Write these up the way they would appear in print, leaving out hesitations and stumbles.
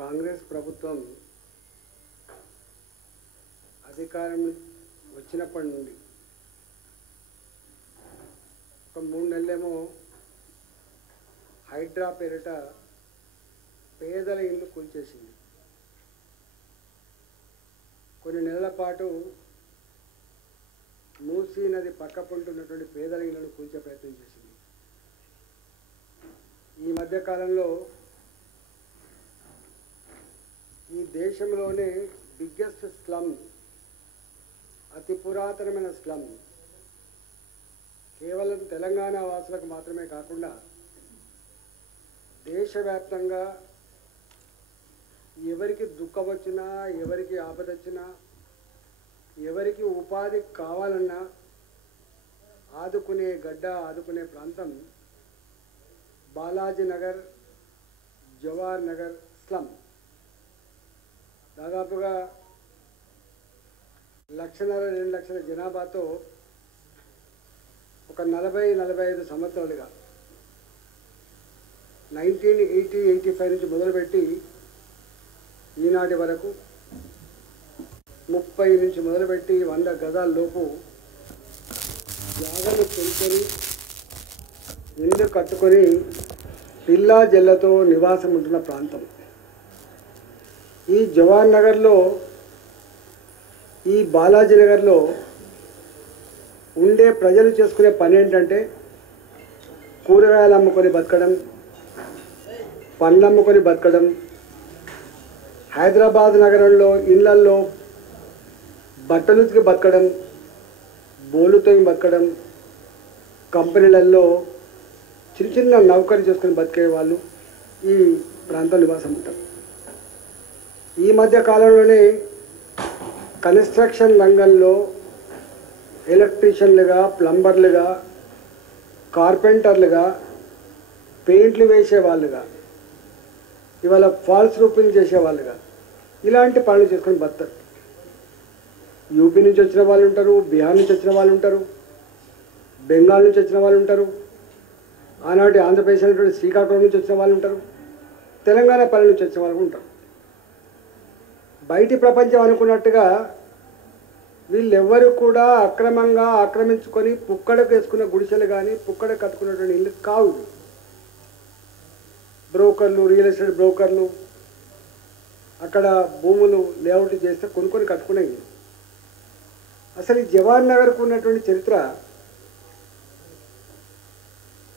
కాంగ్రెస్ ప్రభుత్వం అధికారం వచ్చినప్పటి నుండి ఒక 3 నెలలేమో హైడ్రా పేరిట పేదల ఇల్లు కూల్చేసింది. కొన్ని నెలల పాటు మూసీ నది పక్కపొంటున్నటువంటి పేదల ఇళ్లను కూల్చే ప్రయత్నం చేసింది. ఈ మధ్య కాలంలో ఈ దేశంలోనే బిగ్గెస్ట్ స్లమ్, అతి పురాతనమైన స్లమ్ కేవలం తెలంగాణ వాసులకు మాత్రమే కాకుండా దేశవ్యాప్తంగా ఎవరికి దుఃఖం వచ్చినా, ఎవరికి ఆపద వచ్చినా, ఎవరికి ఉపాధి కావాలన్నా ఆదుకునే గడ్డ, ఆదుకునే ప్రాంతం బాలాజీ నగర్, జవహర్ నగర్ స్లమ్. దాదాపుగా 1.5-2 లక్షల జనాభాతో ఒక 40-45 సంవత్సరాలుగా 1980-85 నుంచి మొదలుపెట్టి ఈనాటి వరకు 30 నుంచి మొదలుపెట్టి 100 గజాల లోపు జాగలు పెంచుకొని ఇల్లు కట్టుకొని పిల్లా జల్లతో నివాసం ఉంటున్న ప్రాంతం. ఈ జవహర్ నగర్లో, ఈ బాలాజీ నగర్లో ఉండే ప్రజలు చేసుకునే పని ఏంటంటే కూరగాయలు అమ్ముకొని బతకడం, పండ్లు అమ్ముకొని బతకడం, హైదరాబాద్ నగరంలో ఇళ్లల్లో బట్టలుకి బతకడం, బోలుతో బతకడం, కంపెనీలలో చిన్న చిన్న నౌకరీ చేసుకొని బతికే వాళ్ళు ఈ ప్రాంతం నివాసం ఉంటారు. ఈ మధ్య కాలంలోనే కన్స్ట్రక్షన్ రంగంలో ఎలక్ట్రీషియన్లుగా, ప్లంబర్లుగా, కార్పెంటర్లుగా, పెయింట్లు వేసేవాళ్ళుగా, ఇవాళ ఫాల్స్ రూఫింగ్ చేసేవాళ్ళుగా ఇలాంటి పనులు చేసుకొని బతారు. యూపీ నుంచి వచ్చిన వాళ్ళు ఉంటారు, బీహార్ నుంచి వచ్చిన వాళ్ళు ఉంటారు, బెంగాల్ నుంచి వచ్చిన వాళ్ళు ఉంటారు, ఆనాటి ఆంధ్రప్రదేశ్ అనేటువంటి శ్రీకాకుళం నుంచి వచ్చిన వాళ్ళు ఉంటారు, తెలంగాణ పల్లె నుంచి వచ్చిన వాళ్ళు ఉంటారు. బయటి ప్రపంచం అనుకున్నట్టుగా వీళ్ళెవ్వరూ కూడా అక్రమంగా ఆక్రమించుకొని పుక్కడకు వేసుకున్న గుడిసెలు కానీ, పుక్కడ కట్టుకున్నటువంటి ఇల్లు కావు. బ్రోకర్లు, రియల్ ఎస్టేట్ బ్రోకర్లు అక్కడ భూములు లేఅవుట్ చేస్తే కొనుక్కొని కట్టుకునేవి. అసలు ఈ జవహర్ నగర్కు ఉన్నటువంటి చరిత్ర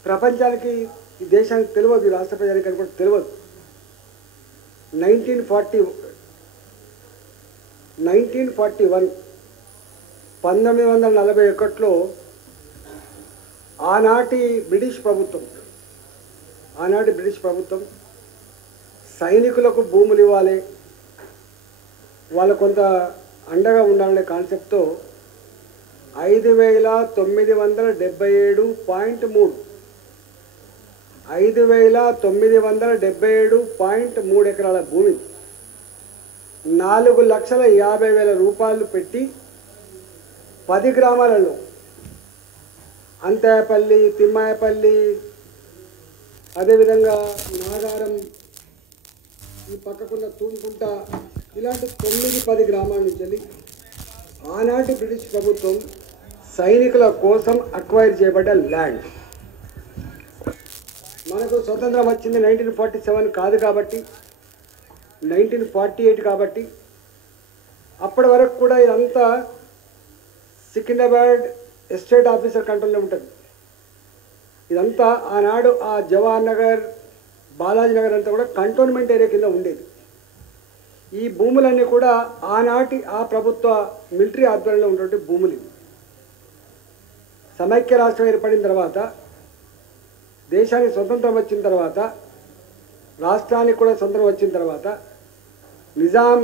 ప్రపంచానికి, ఈ దేశానికి తెలియదు, ఈ రాష్ట్ర ప్రజానికి అని కూడా తెలియదు. 1941 ఆనాటి బ్రిటిష్ ప్రభుత్వం సైనికులకు భూములు ఇవ్వాలి, వాళ్ళ కొంత అండగా ఉండాలనే కాన్సెప్ట్తో 5,977.3 ఎకరాల భూమి 4,50,000 రూపాయలు పెట్టి 10 గ్రామాలలో అంతాయపల్లి, తిమ్మాయపల్లి, అదేవిధంగా నాగారం, ఈ పక్కకున్న తూంకుంట, ఇలాంటి 9-10 గ్రామాల నుంచి వెళ్ళి ఆనాటి బ్రిటిష్ ప్రభుత్వం సైనికుల కోసం అక్వైర్ చేయబడ్డ ల్యాండ్. మనకు స్వతంత్రం వచ్చింది 1947 కాదు కాబట్టి 1948 కాబట్టి అప్పటి వరకు కూడా ఇదంతా సికింద్రాబాద్ ఎస్టేట్ ఆఫీసర్ కంట్రోల్లో ఉంటుంది. ఇదంతా ఆనాడు ఆ జవహర్ నగర్, బాలాజీ నగర్ అంతా కూడా కంటోన్మెంట్ ఏరియా కింద ఉండేది. ఈ భూములన్నీ కూడా ఆనాటి ఆ ప్రభుత్వ మిలిటరీ ఆధ్వర్యంలో ఉన్నటువంటి భూములు. సమైక్య రాష్ట్రం ఏర్పడిన తర్వాత, దేశానికి స్వతంత్రం వచ్చిన తర్వాత, రాష్ట్రానికి కూడా స్వతంత్రం వచ్చిన తర్వాత, నిజాం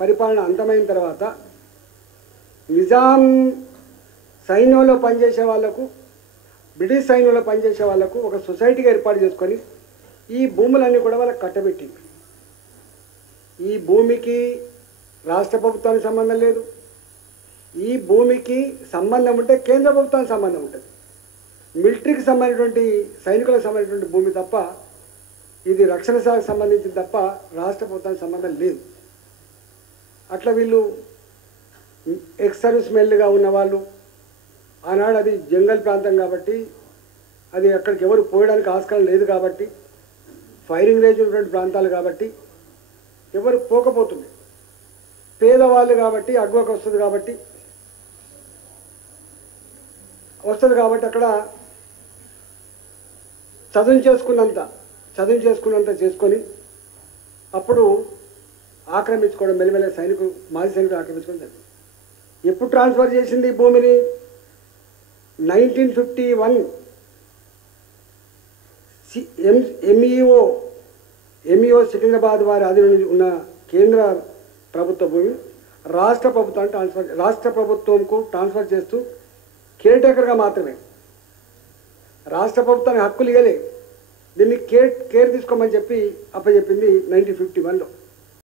పరిపాలన అంతమైన తర్వాత నిజాం సైన్యంలో పనిచేసే వాళ్లకు, బ్రిటిష్ సైన్యంలో పనిచేసే వాళ్లకు ఒక సొసైటీగా ఏర్పాటు చేసుకొని ఈ భూములన్నీ కూడా వాళ్ళకి కట్టబెట్టింది. ఈ భూమికి రాష్ట్ర ప్రభుత్వానికి సంబంధం లేదు. ఈ భూమికి సంబంధం ఉంటే కేంద్ర ప్రభుత్వానికి సంబంధం ఉంటుంది. మిలిటరీకి సంబంధించినటువంటి, సైనికులకు సంబంధించినటువంటి భూమి తప్ప ఇది రక్షణ శాఖకు సంబంధించింది తప్ప రాష్ట్ర ప్రభుత్వానికి సంబంధం లేదు. అట్లా వీళ్ళు ఎక్స్ సర్వీస్ మెన్లుగా ఉన్నవాళ్ళు, ఆనాడు అది జంగల్ ప్రాంతం కాబట్టి అది అక్కడికి ఎవరు పోయడానికి ఆస్కారం లేదు కాబట్టి, ఫైరింగ్ రేంజ్ ఉన్నటువంటి ప్రాంతాలు కాబట్టి ఎవరు పోకపోతుంది. పేదవాళ్ళు కాబట్టి అగ్వకు వస్తుంది కాబట్టి అక్కడ చదువు చేసుకున్నంత చేసుకొని అప్పుడు ఆక్రమించుకోవడం, మెల్లిమెల్లి మాజీ సైనికులు ఆక్రమించుకోవడం జరిగింది. ఎప్పుడు ట్రాన్స్ఫర్ చేసింది ఈ భూమిని? 1951 ఎంఈఓ సికింద్రాబాద్ వారి ఆధీనంలో ఉన్న కేంద్ర ప్రభుత్వ భూమి రాష్ట్ర ప్రభుత్వంకు ట్రాన్స్ఫర్ చేస్తూ కేర్ టేకర్గా మాత్రమే, రాష్ట్ర ప్రభుత్వానికి హక్కులు ఇవ్వలే, దీన్ని కేర్ తీసుకోమని చెప్పి అప్పచెప్పింది 1951లో.